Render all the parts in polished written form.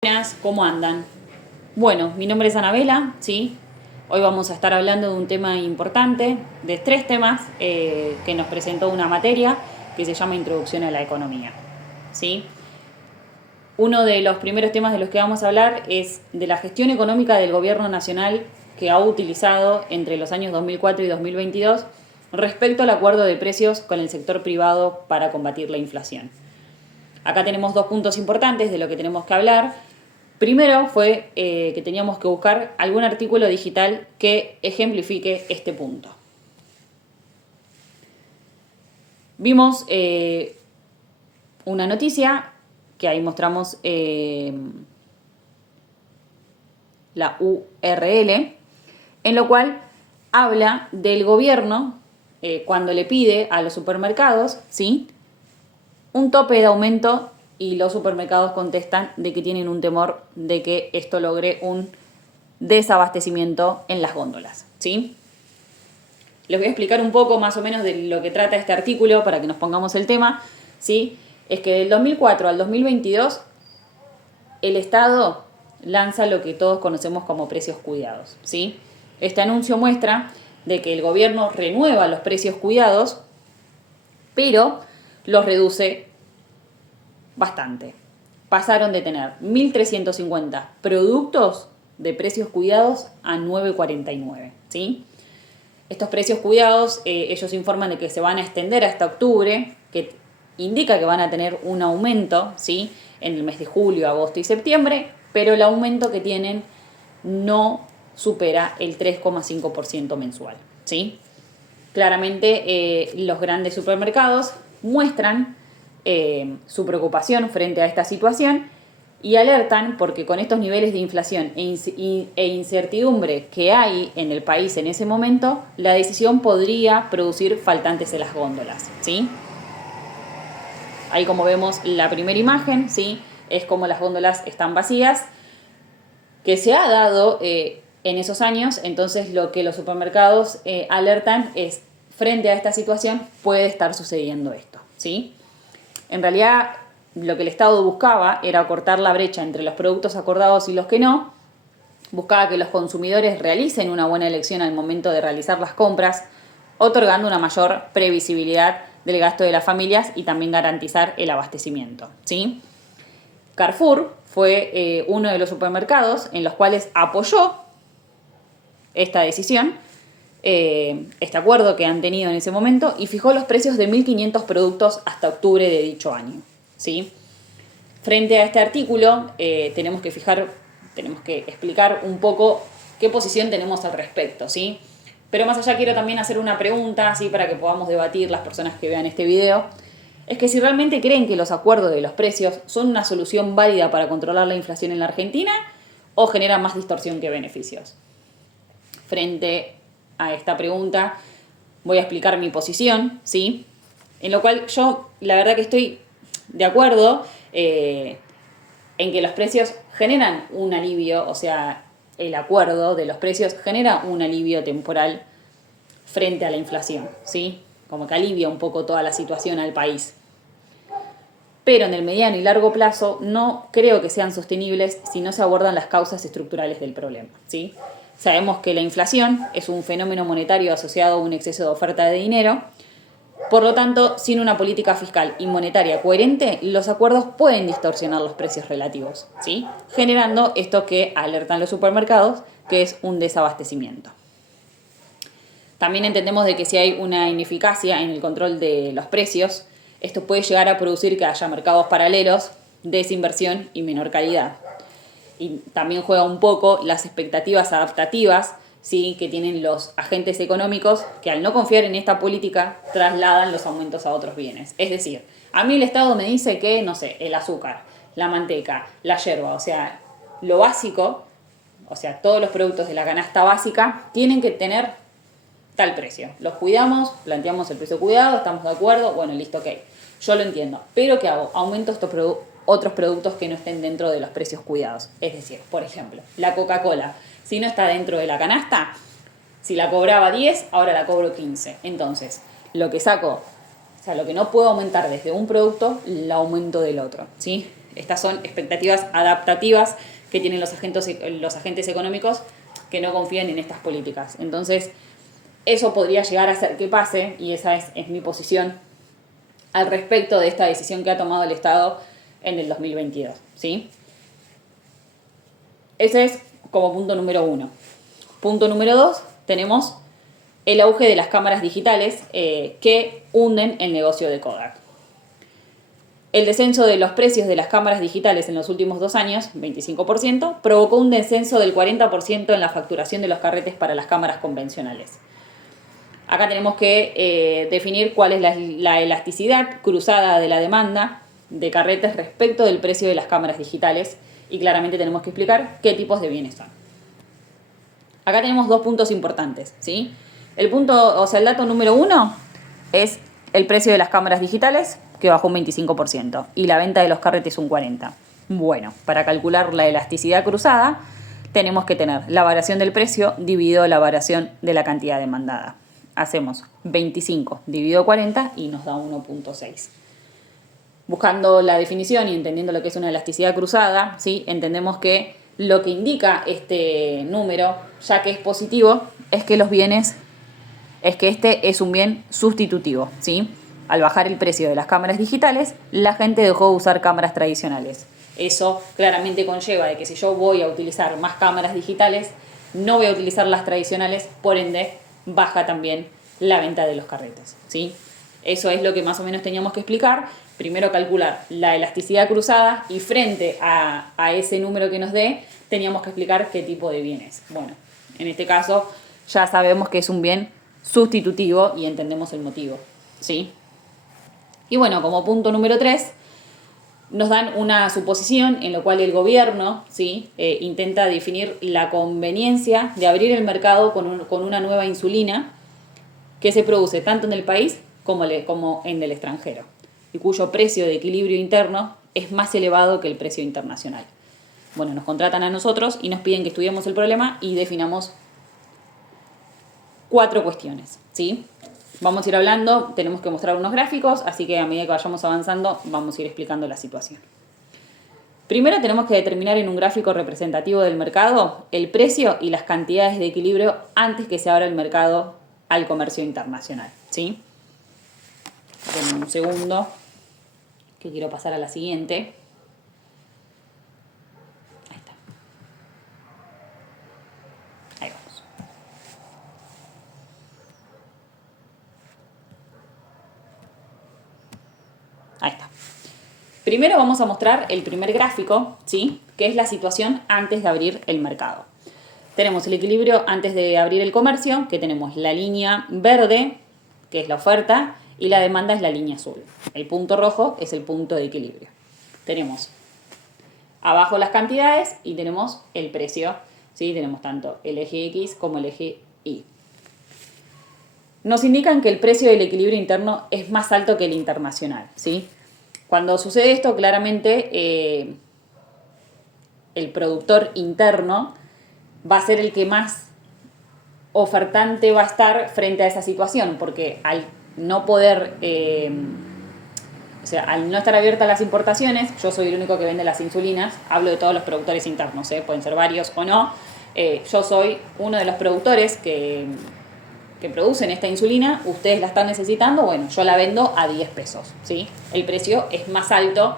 Buenas, ¿cómo andan? Bueno, mi nombre es Anabela, ¿sí? Hoy vamos a estar hablando de un tema importante, de tres temas que nos presentó una materia que se llama Introducción a la Economía, ¿sí? Uno de los primeros temas de los que vamos a hablar es de la gestión económica del gobierno nacional que ha utilizado entre los años 2004 y 2022 respecto al acuerdo de precios con el sector privado para combatir la inflación. Acá tenemos dos puntos importantes de lo que tenemos que hablar. Primero fue que teníamos que buscar algún artículo digital que ejemplifique este punto. Vimos una noticia que ahí mostramos la URL, en lo cual habla del gobierno cuando le pide a los supermercados, ¿sí?, un tope de aumento, y los supermercados contestan de que tienen un temor de que esto logre un desabastecimiento en las góndolas, ¿sí? Les voy a explicar un poco más o menos de lo que trata este artículo para que nos pongamos el tema, ¿sí? Es que del 2004 al 2022 el Estado lanza lo que todos conocemos como precios cuidados, ¿sí? Este anuncio muestra de que el gobierno renueva los precios cuidados, pero los reduce bastante. Pasaron de tener 1.350 productos de precios cuidados a 9,49, ¿sí? Estos precios cuidados, ellos informan de que se van a extender hasta octubre, que indica que van a tener un aumento, ¿sí?, en el mes de julio, agosto y septiembre, pero el aumento que tienen no supera el 3,5% mensual, ¿sí? Claramente los grandes supermercados muestran su preocupación frente a esta situación y alertan porque con estos niveles de inflación e incertidumbre que hay en el país en ese momento, la decisión podría producir faltantes en las góndolas, ¿sí? Ahí, como vemos, la primera imagen, ¿sí?, es como las góndolas están vacías, que se ha dado en esos años. Entonces lo que los supermercados alertan es, frente a esta situación puede estar sucediendo esto, ¿sí? En realidad, lo que el Estado buscaba era cortar la brecha entre los productos acordados y los que no. Buscaba que los consumidores realicen una buena elección al momento de realizar las compras, otorgando una mayor previsibilidad del gasto de las familias y también garantizar el abastecimiento, ¿sí? Carrefour fue uno de los supermercados en los cuales apoyó esta decisión, este acuerdo que han tenido en ese momento, y fijó los precios de 1.500 productos hasta octubre de dicho año, ¿sí? Frente a este artículo tenemos que explicar un poco qué posición tenemos al respecto, ¿sí? Pero más allá quiero también hacer una pregunta, ¿sí?, para que podamos debatir las personas que vean este video. Es que si realmente creen que los acuerdos de los precios son una solución válida para controlar la inflación en la Argentina o generan más distorsión que beneficios. Frente a esta pregunta voy a explicar mi posición, ¿sí?, en lo cual yo la verdad que estoy de acuerdo en que los precios generan un alivio, o sea, el acuerdo de los precios genera un alivio temporal frente a la inflación, ¿sí?, como que alivia un poco toda la situación al país. Pero en el mediano y largo plazo no creo que sean sostenibles si no se abordan las causas estructurales del problema, ¿sí? Sabemos que la inflación es un fenómeno monetario asociado a un exceso de oferta de dinero. Por lo tanto, sin una política fiscal y monetaria coherente, los acuerdos pueden distorsionar los precios relativos, ¿sí?, generando esto que alertan los supermercados, que es un desabastecimiento. También entendemos de que si hay una ineficacia en el control de los precios, esto puede llegar a producir que haya mercados paralelos, desinversión y menor calidad. Y también juega un poco las expectativas adaptativas, ¿sí?, que tienen los agentes económicos, que al no confiar en esta política trasladan los aumentos a otros bienes. Es decir, a mí el Estado me dice que, no sé, el azúcar, la manteca, la yerba, o sea, lo básico, o sea, todos los productos de la canasta básica tienen que tener tal precio. Los cuidamos, planteamos el precio cuidado, estamos de acuerdo, bueno, listo, ok. Yo lo entiendo. Pero ¿qué hago? Aumento estos otros productos que no estén dentro de los precios cuidados. Es decir, por ejemplo, la Coca-Cola, si no está dentro de la canasta, si la cobraba 10, ahora la cobro 15. Entonces, lo que saco, o sea, lo que no puedo aumentar desde un producto, lo aumento del otro, ¿sí? Estas son expectativas adaptativas que tienen los agentes económicos que no confían en estas políticas. Entonces, eso podría llegar a hacer que pase, y esa es mi posición al respecto de esta decisión que ha tomado el Estado en el 2022, ¿sí? Ese es como punto número 1. Punto número 2, tenemos el auge de las cámaras digitales que hunden el negocio de Kodak. El descenso de los precios de las cámaras digitales en los últimos 2 años, 25%, provocó un descenso del 40% en la facturación de los carretes para las cámaras convencionales. Acá tenemos que definir cuál es la elasticidad cruzada de la demanda de carretes respecto del precio de las cámaras digitales, y claramente tenemos que explicar qué tipos de bienes son. Acá tenemos 2 puntos importantes, ¿sí? El dato número 1 es el precio de las cámaras digitales, que bajó un 25%, y la venta de los carretes un 40%. Bueno, para calcular la elasticidad cruzada, tenemos que tener la variación del precio dividido la variación de la cantidad demandada. Hacemos 25 dividido 40 y nos da 1.6. Buscando la definición y entendiendo lo que es una elasticidad cruzada, ¿sí? Entendemos que lo que indica este número, ya que es positivo, es que este es un bien sustitutivo, ¿sí? Al bajar el precio de las cámaras digitales, la gente dejó de usar cámaras tradicionales. Eso claramente conlleva de que si yo voy a utilizar más cámaras digitales, no voy a utilizar las tradicionales, por ende, baja también la venta de los carretes, ¿sí? Eso es lo que más o menos teníamos que explicar. Primero calcular la elasticidad cruzada y frente a ese número que nos dé, teníamos que explicar qué tipo de bien es. Bueno, en este caso ya sabemos que es un bien sustitutivo y entendemos el motivo, ¿sí? Y bueno, como punto número 3, nos dan una suposición en la cual el gobierno, ¿sí? Intenta definir la conveniencia de abrir el mercado con una nueva insulina que se produce tanto en el país como en el extranjero, y cuyo precio de equilibrio interno es más elevado que el precio internacional. Bueno, nos contratan a nosotros y nos piden que estudiemos el problema y definamos 4 cuestiones, ¿sí? Vamos a ir hablando, tenemos que mostrar unos gráficos, así que a medida que vayamos avanzando vamos a ir explicando la situación. Primero tenemos que determinar en un gráfico representativo del mercado el precio y las cantidades de equilibrio antes que se abra el mercado al comercio internacional, ¿sí? Denme un segundo, que quiero pasar a la siguiente. Ahí está. Ahí vamos. Ahí está. Primero vamos a mostrar el primer gráfico, ¿sí? Que es la situación antes de abrir el mercado. Tenemos el equilibrio antes de abrir el comercio, que tenemos la línea verde, que es la oferta, y la demanda es la línea azul. El punto rojo es el punto de equilibrio. Tenemos abajo las cantidades y tenemos el precio, ¿sí? Tenemos tanto el eje X como el eje Y. Nos indican que el precio del equilibrio interno es más alto que el internacional, ¿sí? Cuando sucede esto, claramente el productor interno va a ser el que más ofertante va a estar frente a esa situación, porque al no poder, al no estar abiertas las importaciones, yo soy el único que vende las insulinas, hablo de todos los productores internos, pueden ser varios o no, yo soy uno de los productores que producen esta insulina, ustedes la están necesitando, bueno, yo la vendo a 10 pesos, ¿sí? El precio es más alto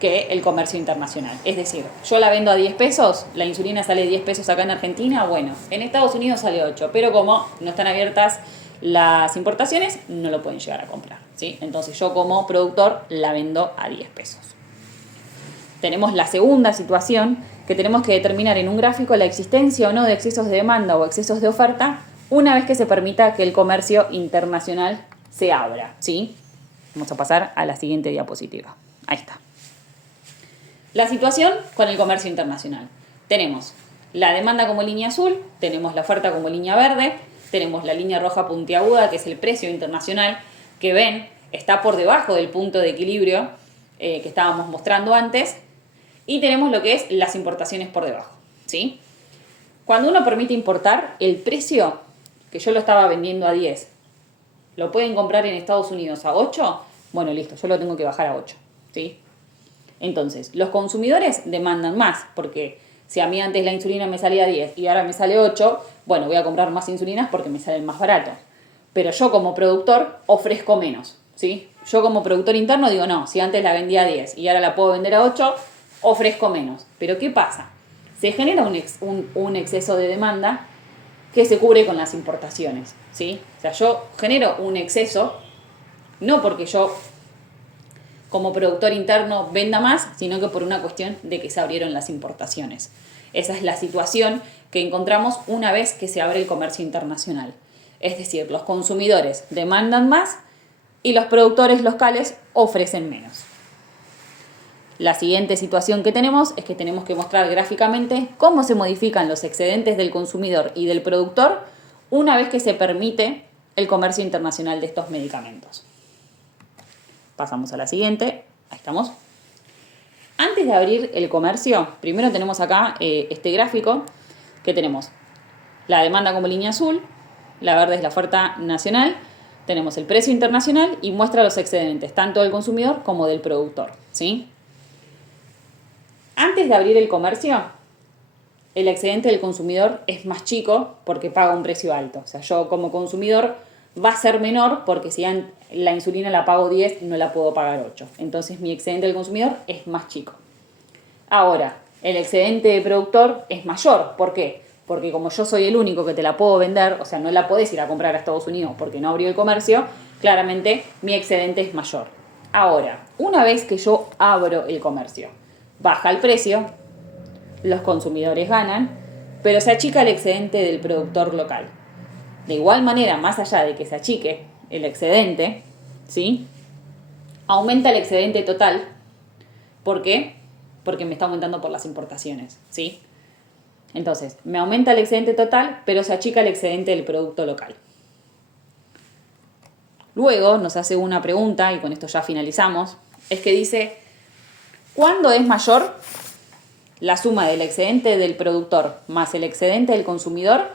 que el comercio internacional. Es decir, yo la vendo a 10 pesos, la insulina sale 10 pesos acá en Argentina, bueno, en Estados Unidos sale 8, pero como no están abiertas las importaciones, no lo pueden llegar a comprar, ¿sí? Entonces yo como productor la vendo a 10 pesos. Tenemos la segunda situación, que tenemos que determinar en un gráfico la existencia o no de excesos de demanda o excesos de oferta una vez que se permita que el comercio internacional se abra, ¿sí? Vamos a pasar a la siguiente diapositiva. Ahí está. La situación con el comercio internacional. Tenemos la demanda como línea azul, tenemos la oferta como línea verde, tenemos la línea roja puntiaguda, que es el precio internacional, que ven, está por debajo del punto de equilibrio que estábamos mostrando antes, y tenemos lo que es las importaciones por debajo, ¿sí? Cuando uno permite importar, el precio que yo lo estaba vendiendo a 10, ¿lo pueden comprar en Estados Unidos a 8? Bueno, listo, yo lo tengo que bajar a 8, ¿sí? Entonces, los consumidores demandan más, porque si a mí antes la insulina me salía 10 y ahora me sale 8, bueno, voy a comprar más insulinas porque me salen más barato. Pero yo como productor ofrezco menos, ¿sí? Yo como productor interno digo, no, si antes la vendía a 10 y ahora la puedo vender a 8, ofrezco menos. Pero ¿qué pasa? Se genera un exceso de demanda que se cubre con las importaciones, ¿sí? O sea, yo genero un exceso, no porque yo como productor interno venda más, sino que por una cuestión de que se abrieron las importaciones. Esa es la situación que encontramos una vez que se abre el comercio internacional. Es decir, los consumidores demandan más y los productores locales ofrecen menos. La siguiente situación que tenemos es que tenemos que mostrar gráficamente cómo se modifican los excedentes del consumidor y del productor una vez que se permite el comercio internacional de estos medicamentos. Pasamos a la siguiente. Ahí estamos. Antes de abrir el comercio, primero tenemos acá este gráfico que tenemos la demanda como línea azul, la verde es la oferta nacional, tenemos el precio internacional y muestra los excedentes tanto del consumidor como del productor, ¿sí? Antes de abrir el comercio, el excedente del consumidor es más chico porque paga un precio alto. O sea, yo como consumidor va a ser menor porque si la insulina la pago 10, no la puedo pagar 8. Entonces mi excedente del consumidor es más chico. Ahora, el excedente de productor es mayor. ¿Por qué? Porque como yo soy el único que te la puedo vender, o sea, no la podés ir a comprar a Estados Unidos porque no abrió el comercio, claramente mi excedente es mayor. Ahora, una vez que yo abro el comercio, baja el precio, los consumidores ganan, pero se achica el excedente del productor local. De igual manera, más allá de que se achique el excedente, ¿sí? Aumenta el excedente total. ¿Por qué? Porque me está aumentando por las importaciones, ¿sí? Entonces, me aumenta el excedente total, pero se achica el excedente del producto local. Luego nos hace una pregunta, y con esto ya finalizamos, es que dice, ¿cuándo es mayor la suma del excedente del productor más el excedente del consumidor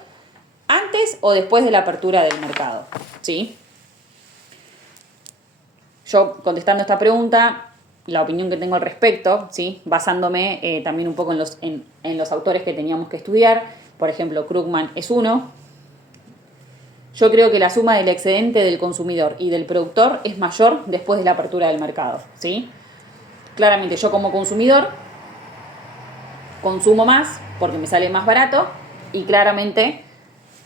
antes o después de la apertura del mercado? ¿Sí? Yo, contestando esta pregunta, la opinión que tengo al respecto, ¿sí? Basándome también un poco en los autores que teníamos que estudiar, por ejemplo, Krugman es uno. Yo creo que la suma del excedente del consumidor y del productor es mayor después de la apertura del mercado, ¿sí? Claramente yo como consumidor consumo más porque me sale más barato y claramente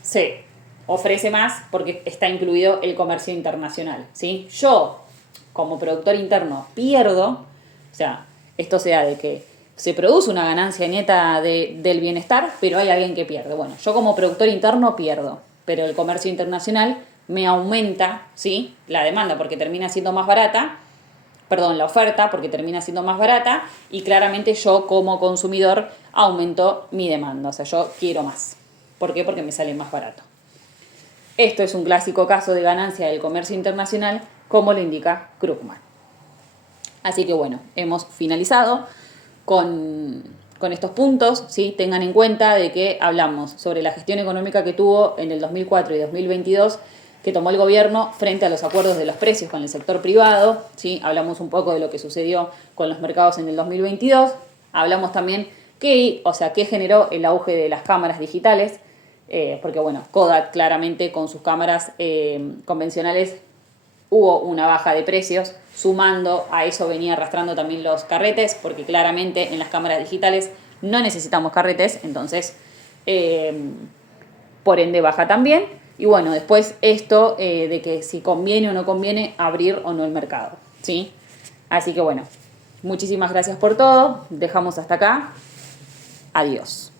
se ofrece más porque está incluido el comercio internacional, ¿sí? Yo como productor interno pierdo, o sea, esto se da de que se produce una ganancia neta del bienestar, pero hay alguien que pierde. Bueno, yo como productor interno pierdo, pero el comercio internacional me aumenta, ¿sí? La demanda porque termina siendo más barata, la oferta porque termina siendo más barata y claramente yo como consumidor aumento mi demanda, o sea, yo quiero más. ¿Por qué? Porque me sale más barato. Esto es un clásico caso de ganancia del comercio internacional, como lo indica Krugman. Así que bueno, hemos finalizado con estos puntos, ¿sí? Tengan en cuenta de que hablamos sobre la gestión económica que tuvo en el 2004 y 2022 que tomó el gobierno frente a los acuerdos de los precios con el sector privado, ¿sí? Hablamos un poco de lo que sucedió con los mercados en el 2022, hablamos también qué generó el auge de las cámaras digitales, porque bueno, Kodak claramente con sus cámaras convencionales hubo una baja de precios, sumando a eso venía arrastrando también los carretes, porque claramente en las cámaras digitales no necesitamos carretes, entonces por ende baja también. Y bueno, después esto de que si conviene o no conviene abrir o no el mercado, ¿sí? Así que bueno, muchísimas gracias por todo, dejamos hasta acá, adiós.